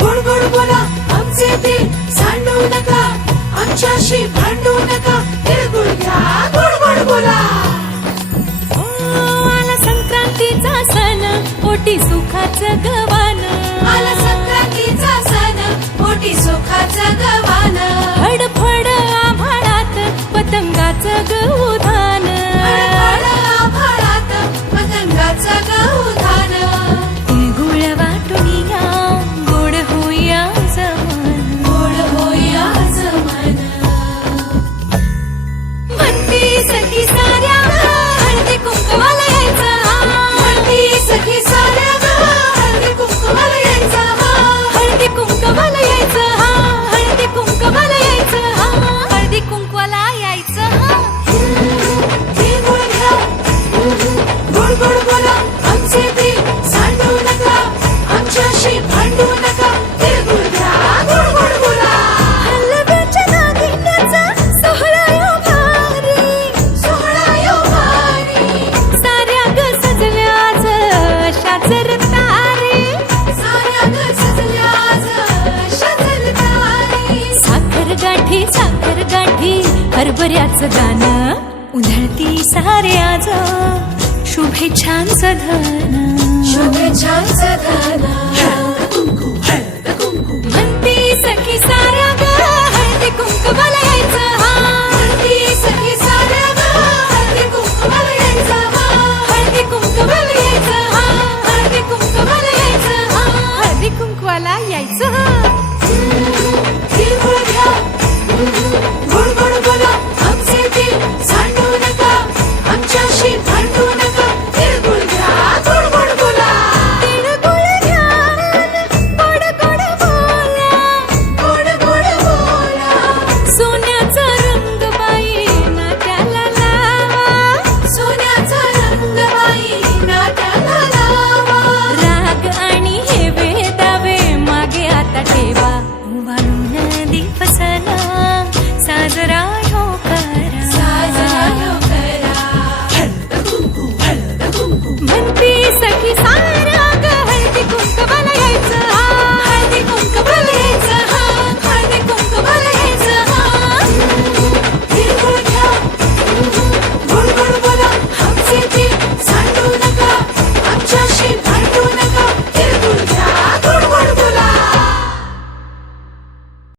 गोड गोड बोला आमचे ते सांडू नका, आमच्याशी भांडू नका, तिळगुळ घ्या गोड गोड बोला. आला संक्रांतीचा सण, पोटी सुखाचं गवान. आला संक्रांतीचा सण, पोटी सुखाचं गवान. फडफड आभाळात पतंगाचं गौधान. फडफड आभाळात पतंगाचं गौधान. तिळगुळ वाटून या, गोड होया जमान. गोड होया जमान. म्हणती सखी साऱ्या हळदी कुंकवाला यायचं. म्हणती सखी साऱ्या हळदी कुंकवाला यायचं. हळदी कुंकवाला यायचं. हळदी कुंकवाला यायचं. हळदी कुंकवाला यायचं. तिळगुळ घ्या गोड गोड बोला आमचे ते सांडू नका, आमच्याशी भांडू नका, तिळगुळ घ्या गोड गोड बोला. हलव्याच्या दागिन्याचा सोहळा यो भारी. सोहळा यो भारी. साऱ्या ग सजल्या आज अशाच रतारी. साऱ्या ग सजल्या आज अशाच रतारी. साखर गाठी हरभऱ्याचं दाणं. उधळती सारे आज शुभेच्छांचं धन. शुभेच्छांचं धन. म्हणती सखी साऱ्या ग हळदी कुंकवाला यायचं. म्हणती सखी साऱ्या हळदी कुंकवाला यायचं. हळदी कुंकवाला यायचं. हळदी कुंकवाला यायचं. हळदी कुंकवाला यायचं. तिळगुळ घ्या गोड गोड बोला आमचे ते सांडू नका, आमच्याशी भांडू नका, तिळगुळ घ्या गोड गोड बोला. तिळगुळ घ्या, गोड गोड बोला. गोड गोड बोला. सोन्याचा रंग बाई नात्याला लावा. सोन्याचा रंग बाई नाट्याला लावा. राग आणि हे वेदावे मागे आता ठेवा. उभारून दिवसना साजरा